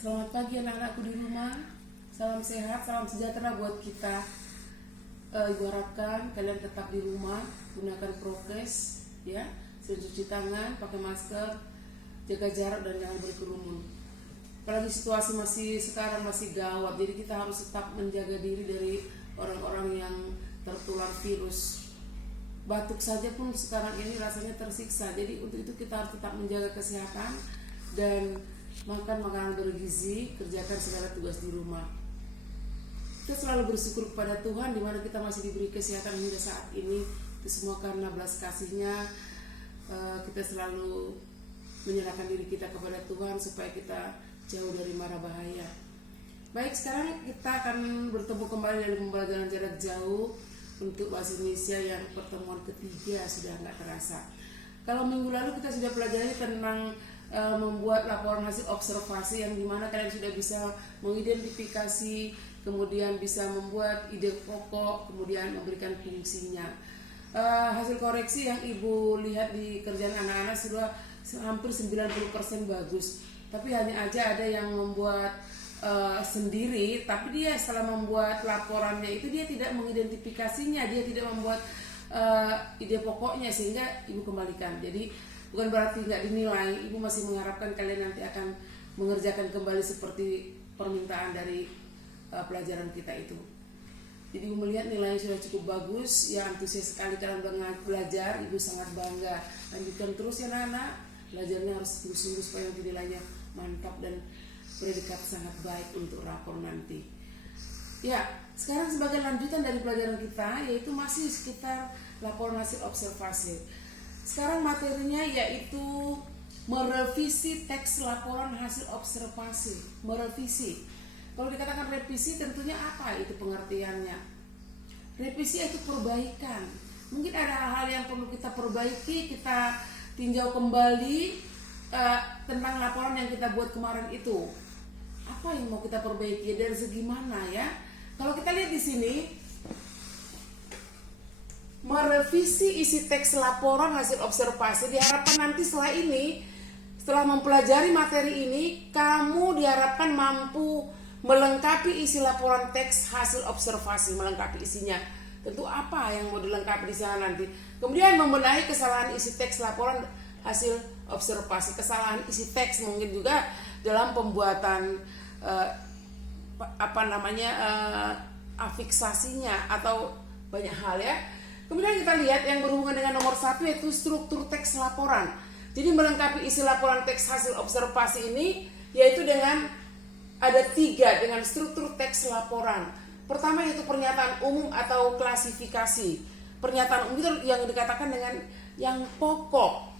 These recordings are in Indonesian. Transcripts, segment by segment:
Selamat pagi anak-anakku di rumah. Salam sehat, salam sejahtera buat kita. Ibu harapkan kalian tetap di rumah, gunakan prokes, ya, sering cuci tangan, pakai masker, jaga jarak dan jangan berkerumun. Apalagi situasi sekarang masih gawat, jadi kita harus tetap menjaga diri dari orang-orang yang tertular virus. Batuk saja pun sekarang ini rasanya tersiksa, jadi untuk itu kita harus tetap menjaga kesehatan dan makan makanan bergizi, kerjakan segala tugas di rumah. Kita selalu bersyukur kepada Tuhan di mana kita masih diberi kesehatan hingga saat ini. Itu semua karena belas kasih-Nya. Kita selalu menyerahkan diri kita kepada Tuhan supaya kita jauh dari mara bahaya. Baik, sekarang kita akan bertemu kembali dalam pembelajaran jarak jauh untuk bahasa Indonesia yang pertemuan ketiga, sudah nggak terasa. Kalau minggu lalu kita sudah pelajari tentang membuat laporan hasil observasi, yang dimana kalian sudah bisa mengidentifikasi, kemudian bisa membuat ide pokok, kemudian memberikan fungsinya. Hasil koreksi yang ibu lihat di kerjaan anak-anak sudah hampir 90% bagus, tapi hanya aja ada yang membuat sendiri, tapi dia setelah membuat laporannya itu dia tidak mengidentifikasinya, dia tidak membuat ide pokoknya, sehingga ibu kembalikan. Jadi bukan berarti nggak dinilai, ibu masih mengharapkan kalian nanti akan mengerjakan kembali seperti permintaan dari pelajaran kita itu. Jadi ibu melihat nilainya sudah cukup bagus, ya antusias sekali kalian belajar, ibu sangat bangga. Lanjutkan terus ya anak-anak, belajarnya harus sungguh-sungguh supaya nanti nilainya mantap dan predikat sangat baik untuk rapor nanti. Ya, sekarang sebagai lanjutan dari pelajaran kita, yaitu masih sekitar laporan hasil observasi. Sekarang materinya yaitu merevisi teks laporan hasil observasi. Merevisi. Kalau dikatakan revisi, tentunya apa itu pengertiannya? Revisi itu perbaikan. Mungkin ada hal-hal yang perlu kita perbaiki, kita tinjau kembali tentang laporan yang kita buat kemarin itu. Apa yang mau kita perbaiki, dari segi mana ya? Kalau kita lihat di sini, merevisi isi teks laporan hasil observasi, diharapkan nanti setelah mempelajari materi ini, kamu diharapkan mampu melengkapi isi laporan teks hasil observasi, melengkapi isinya. Tentu apa yang mau dilengkapi di sana nanti. Kemudian membenahi kesalahan isi teks laporan hasil observasi, kesalahan isi teks mungkin juga dalam pembuatan afiksasinya atau banyak hal ya. Kemudian kita lihat yang berhubungan dengan nomor 1, yaitu struktur teks laporan. Jadi melengkapi isi laporan teks hasil observasi ini yaitu dengan ada 3 dengan struktur teks laporan. Pertama yaitu pernyataan umum atau klasifikasi. Pernyataan umum itu yang dikatakan dengan yang pokok.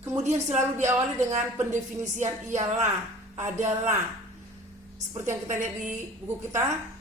Kemudian selalu diawali dengan pendefinisian ialah, adalah. Seperti yang kita lihat di buku kita,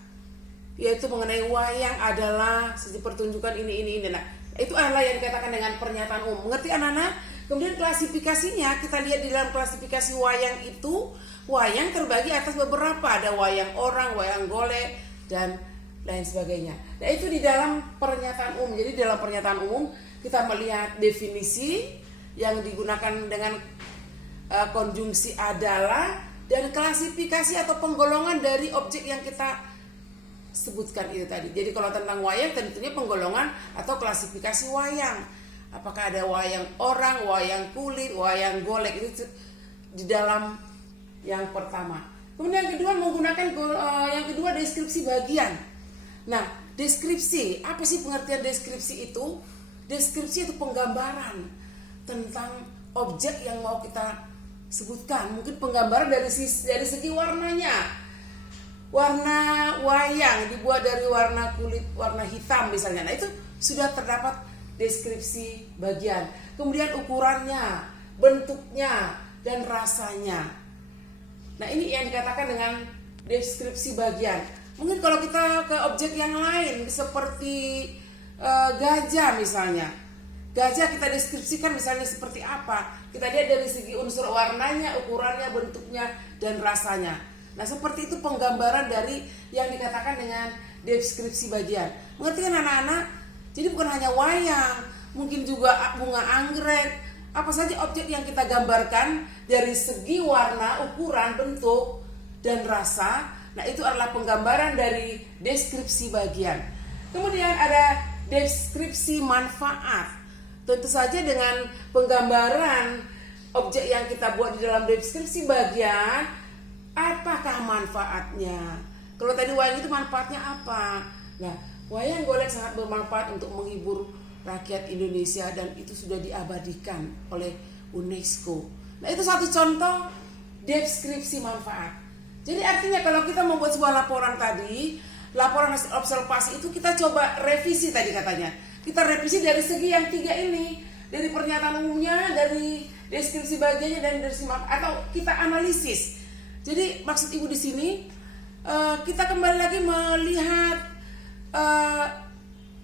yaitu mengenai wayang adalah seperti pertunjukan ini. Nah, itu adalah yang dikatakan dengan pernyataan umum. Mengerti anak-anak? Kemudian klasifikasinya, kita lihat di dalam klasifikasi wayang itu, wayang terbagi atas beberapa, ada wayang orang, wayang golek, dan lain sebagainya. Nah, itu di dalam pernyataan umum. Jadi dalam pernyataan umum kita melihat definisi yang digunakan dengan konjungsi adalah, dan klasifikasi atau penggolongan dari objek yang kita sebutkan itu tadi. Jadi kalau tentang wayang tentunya penggolongan atau klasifikasi wayang. Apakah ada wayang orang, wayang kulit, wayang golek, itu di dalam yang pertama. Kemudian yang kedua menggunakan deskripsi bagian. Nah, deskripsi, apa sih pengertian deskripsi itu? Deskripsi itu penggambaran tentang objek yang mau kita sebutkan. Mungkin penggambaran dari segi warnanya. Warna wayang dibuat dari warna kulit, warna hitam misalnya. Nah, itu sudah terdapat deskripsi bagian. Kemudian ukurannya, bentuknya, dan rasanya. Nah, ini yang dikatakan dengan deskripsi bagian. Mungkin kalau kita ke objek yang lain seperti gajah misalnya. Gajah kita deskripsikan misalnya seperti apa? Kita lihat dari segi unsur warnanya, ukurannya, bentuknya, dan rasanya. Nah, seperti itu penggambaran dari yang dikatakan dengan deskripsi bagian. Mengerti kan anak-anak? Jadi bukan hanya wayang, mungkin juga bunga anggrek, apa saja objek yang kita gambarkan dari segi warna, ukuran, bentuk, dan rasa. Nah, itu adalah penggambaran dari deskripsi bagian. Kemudian ada deskripsi manfaat. Tentu saja dengan penggambaran objek yang kita buat di dalam deskripsi bagian, apakah manfaatnya? Kalau tadi wayang itu manfaatnya apa? Nah, wayang golek sangat bermanfaat untuk menghibur rakyat Indonesia dan itu sudah diabadikan oleh UNESCO. Nah, itu satu contoh deskripsi manfaat. Jadi artinya kalau kita membuat sebuah laporan tadi, laporan hasil observasi itu kita coba revisi tadi katanya. Kita revisi dari segi yang tiga ini, dari pernyataan umumnya, dari deskripsi bagiannya, dan dari atau kita analisis. Jadi maksud ibu di sini kita kembali lagi melihat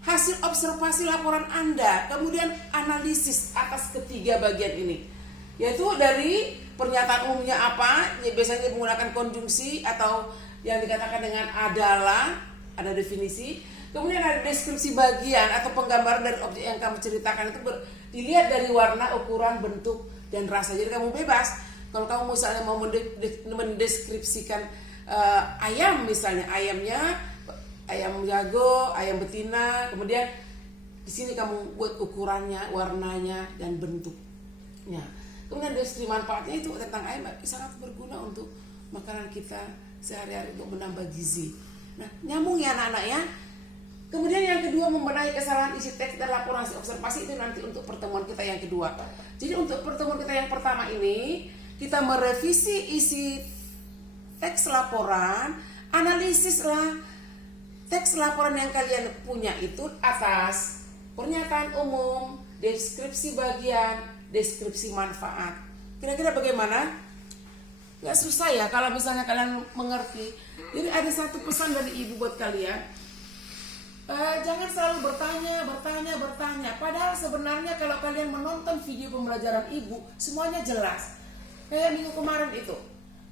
hasil observasi laporan Anda, kemudian analisis atas ketiga bagian ini, yaitu dari pernyataan umumnya apa, ya biasanya menggunakan konjungsi atau yang dikatakan dengan adalah, ada definisi. Kemudian ada deskripsi bagian atau penggambaran dari objek yang kamu ceritakan itu dilihat dari warna, ukuran, bentuk, dan rasa. Jadi kamu bebas. Kalau kamu misalnya mau mendeskripsikan ayam misalnya, ayamnya ayam jago, ayam betina, kemudian di sini kamu buat ukurannya, warnanya, dan bentuknya. Kemudian deskripsi manfaatnya itu tentang ayam sangat berguna untuk makanan kita sehari-hari untuk menambah gizi. Nah, nyambung ya anak-anak ya. Kemudian yang kedua, membenahi kesalahan isi teks dan laporan hasil observasi, itu nanti untuk pertemuan kita yang kedua. Jadi untuk pertemuan kita yang pertama ini, kita merevisi isi teks laporan, analisislah teks laporan yang kalian punya itu atas pernyataan umum, deskripsi bagian, deskripsi manfaat. Kira-kira bagaimana? Gak susah ya kalau misalnya kalian mengerti. Jadi ada satu pesan dari ibu buat kalian. Jangan selalu bertanya. Padahal sebenarnya kalau kalian menonton video pembelajaran ibu, semuanya jelas. Kayak minggu kemarin itu,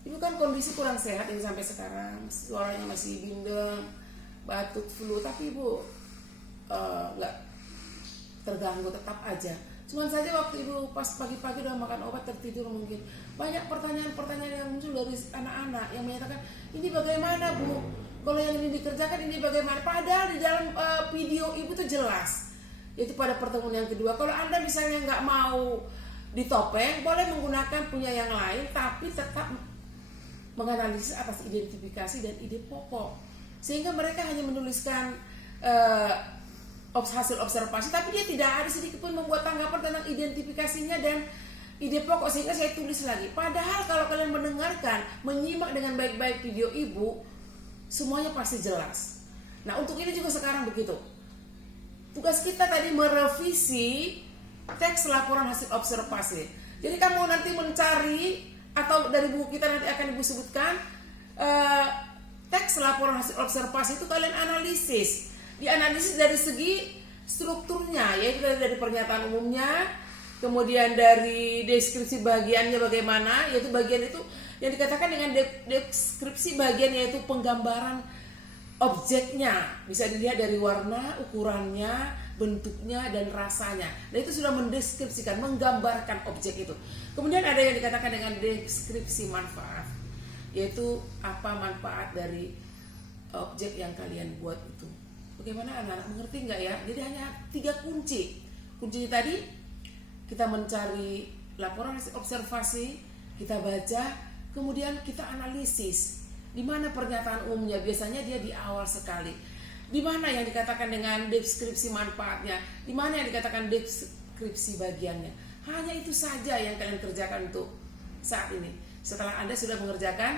ibu kan kondisi kurang sehat ini sampai sekarang, suaranya masih bindeng, batuk, flu, tapi ibu nggak terganggu, tetap aja. Cuman saja waktu ibu pas pagi-pagi udah makan obat tertidur, mungkin banyak pertanyaan-pertanyaan yang muncul dari anak-anak yang menyatakan, ini bagaimana bu? Kalau yang ini dikerjakan ini bagaimana? Padahal di dalam video ibu tuh jelas. Itu pada pertemuan yang kedua. Kalau Anda misalnya nggak mau ditopeng, boleh menggunakan punya yang lain, tapi tetap menganalisis atas identifikasi dan ide pokok. Sehingga mereka hanya menuliskan hasil observasi, tapi dia tidak ada sedikit pun membuat tanggapan tentang identifikasinya dan ide pokok, sehingga saya tulis lagi. Padahal kalau kalian mendengarkan, menyimak dengan baik-baik video ibu, semuanya pasti jelas. Nah, untuk ini juga sekarang begitu. Tugas kita tadi merevisi teks laporan hasil observasi. Jadi kamu nanti mencari, atau dari buku kita nanti akan ibu sebutkan, teks laporan hasil observasi itu kalian analisis. Dianalisis dari segi strukturnya, yaitu dari pernyataan umumnya, kemudian dari deskripsi bagiannya bagaimana, yaitu bagian itu yang dikatakan dengan deskripsi bagian, yaitu penggambaran objeknya, bisa dilihat dari warna, ukurannya, bentuknya, dan rasanya. Nah, itu sudah mendeskripsikan, menggambarkan objek itu. Kemudian ada yang dikatakan dengan deskripsi manfaat, yaitu apa manfaat dari objek yang kalian buat itu. Bagaimana anak-anak mengerti nggak ya? Jadi hanya 3 kunci. Kuncinya tadi kita mencari laporan observasi, kita baca, kemudian kita analisis. Di mana pernyataan umumnya? Biasanya dia di awal sekali. Di mana yang dikatakan dengan deskripsi manfaatnya? Di mana yang dikatakan deskripsi bagiannya? Hanya itu saja yang kalian kerjakan untuk saat ini. Setelah Anda sudah mengerjakan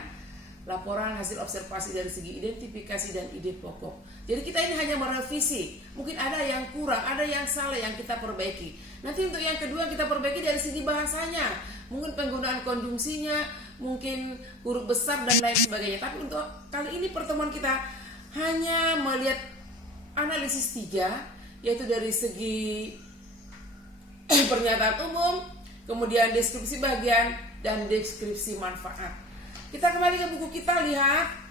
laporan hasil observasi dari segi identifikasi dan ide pokok. Jadi kita ini hanya merevisi. Mungkin ada yang kurang, ada yang salah yang kita perbaiki. Nanti untuk yang kedua kita perbaiki dari segi bahasanya. Mungkin penggunaan konjungsinya, mungkin huruf besar dan lain sebagainya. Tapi untuk kali ini pertemuan kita hanya melihat analisis 3, yaitu dari segi pernyataan umum, kemudian deskripsi bagian, dan deskripsi manfaat. Kita kembali ke buku kita, lihat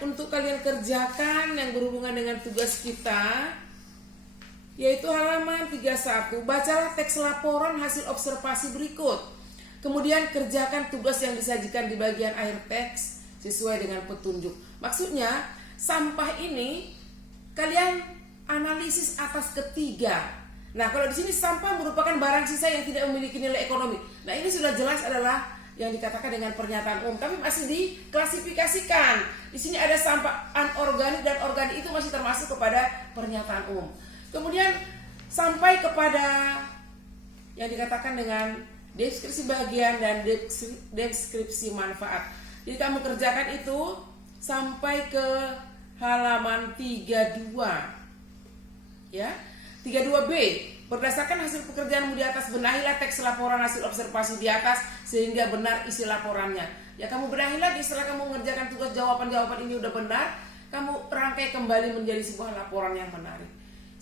untuk kalian kerjakan yang berhubungan dengan tugas kita, yaitu halaman 31. Bacalah teks laporan hasil observasi berikut. Kemudian kerjakan tugas yang disajikan di bagian akhir teks sesuai dengan petunjuk. Maksudnya sampah ini kalian analisis atas ketiga. Nah, kalau di sini sampah merupakan barang sisa yang tidak memiliki nilai ekonomi. Nah, ini sudah jelas adalah yang dikatakan dengan pernyataan umum, tapi masih diklasifikasikan. Di sini ada sampah anorganik dan organik, itu masih termasuk kepada pernyataan umum. Kemudian sampai kepada yang dikatakan dengan deskripsi bagian dan deskripsi manfaat. Jadi kamu kerjakan itu sampai ke halaman 32. Ya. 32B, berdasarkan hasil pekerjaanmu di atas, benahilah teks laporan hasil observasi di atas sehingga benar isi laporannya. Ya, kamu benahi lagi setelah kamu mengerjakan tugas, jawaban-jawaban ini udah benar, kamu rangkai kembali menjadi sebuah laporan yang menarik.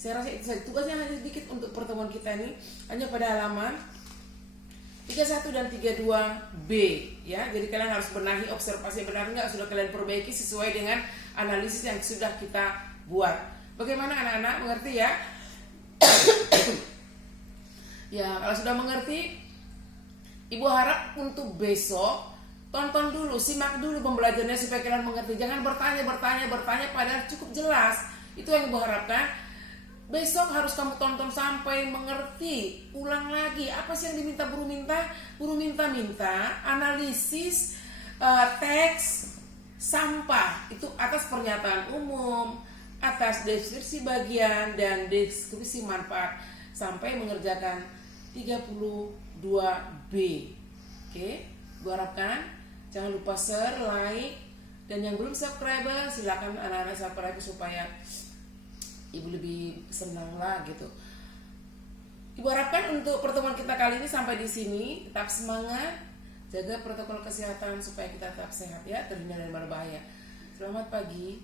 Saya rasa itu saja. Tugasnya hanya sedikit untuk pertemuan kita ini, hanya pada halaman 31 dan 32B, ya. Jadi kalian harus benahi observasi benar enggak, sudah kalian perbaiki sesuai dengan analisis yang sudah kita buat. Bagaimana anak-anak, mengerti ya? Ya, kalau sudah mengerti, Ibu harap untuk besok tonton dulu, simak dulu pembelajarannya supaya kalian mengerti. Jangan bertanya padahal cukup jelas. Itu yang Ibu harapkan. Besok harus kamu tonton sampai mengerti. Ulang lagi, apa sih yang diminta guru minta? Guru minta analisis teks sampah itu atas pernyataan umum, atas deskripsi bagian dan deskripsi manfaat sampai mengerjakan 32B. Oke, gua harapkan jangan lupa share, like, dan yang belum subscriber silakan anak-anak subscribe supaya Ibu lebih senang lah gitu. Ibu harapkan untuk pertemuan kita kali ini sampai di sini. Tetap semangat, jaga protokol kesehatan supaya kita tetap sehat ya, terhindar dari berbahaya. Selamat pagi.